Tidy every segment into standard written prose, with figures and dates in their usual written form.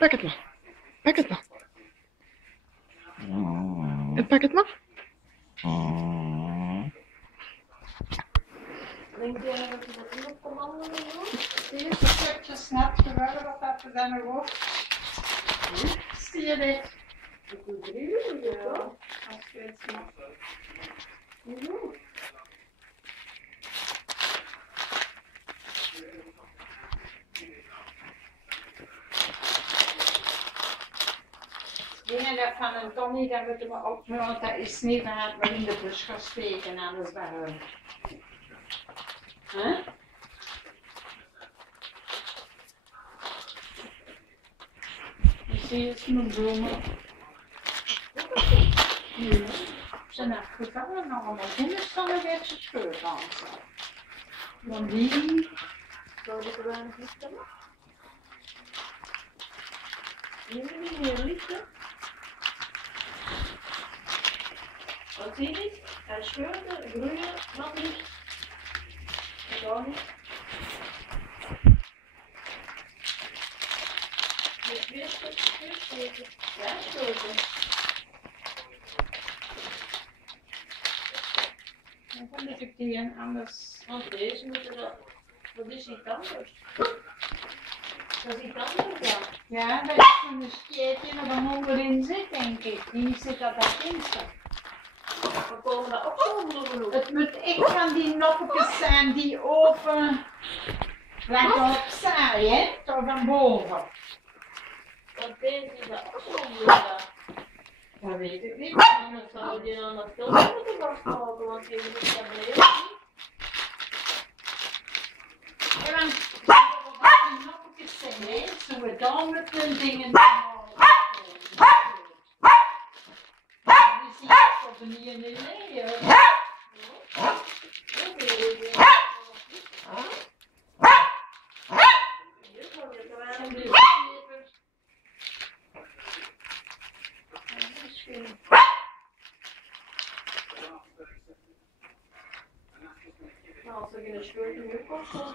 pak het maar. Pak het maar. En pak het maar. Denk je dat je dat niet op de man wil doen? Zie je, dat stukje snapt geworden wat dat er dan nog wordt. Zie je dit? Ik doe 3 uur, ja. Als je het ziet. Dingen dat van een Tommy, dat moeten we opnemen, want dat is niet van het we in de bus gaan steken, anders bij hun. Huh? Je ziet mijn bloemen. Ja, ze zijn afgevallen allemaal. Binnen staan een beetje scheurd aan. Want die... Zou ik er weinig licht hebben? Neem niet meer lichten. Wat zie je niet? Hij scheurde, groeien, wat licht. En dan niet. Dus weer steken. Ja, scheurde. Dan vond ik die een anders. Want deze moeten dat. Wat is iets anders? Dat is iets anders, ja. Ja, dat is een skeetje dat er onderin zit, denk ik. Die zit dat daarin zit. We komen daar ook zo bloemen op. Het moet echt van die noppetjes zijn die open rechtop zijn, hè? Tot van boven. Want deze is daar ook zo bloemen. Dat weet ik niet. Anders zou je dan dat filmpje moeten vasthouden, want je moet dat beneden zien. Ja, want die noppetjes zijn, hè? Zo we dan met hun dingen. Die zie je op een hier in de leeuw. Als ik in een shirt in je kop komt,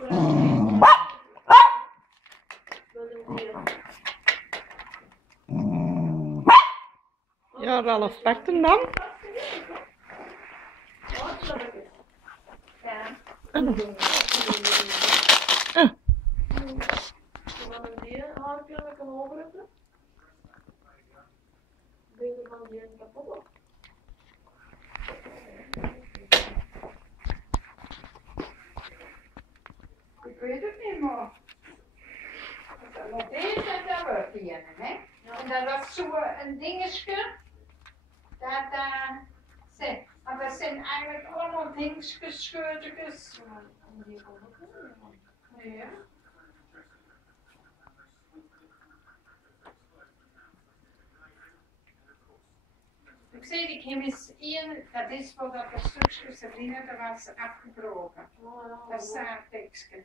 Ja, Ralf, pak hem dan. Ja. van een dier haartje dat ik kan overzetten. Denk ik van die kapot op. Ik weet het niet meer. Want deze en dat wordt die ene, hè? En dat was zo een dingetje. Maar dat zijn eigenlijk allemaal dingetjes, scheurtjes. Ja. Ik zei, ik heb eens één, dat is voor dat een stukje Sabrina, dat was afgebroken. Dat zaadtekstje.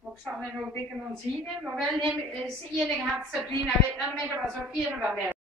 Maar ik zal er nog dikker aan zien, maar wel eens één gehad Sabrina, weet je, dat was ook één wat wel.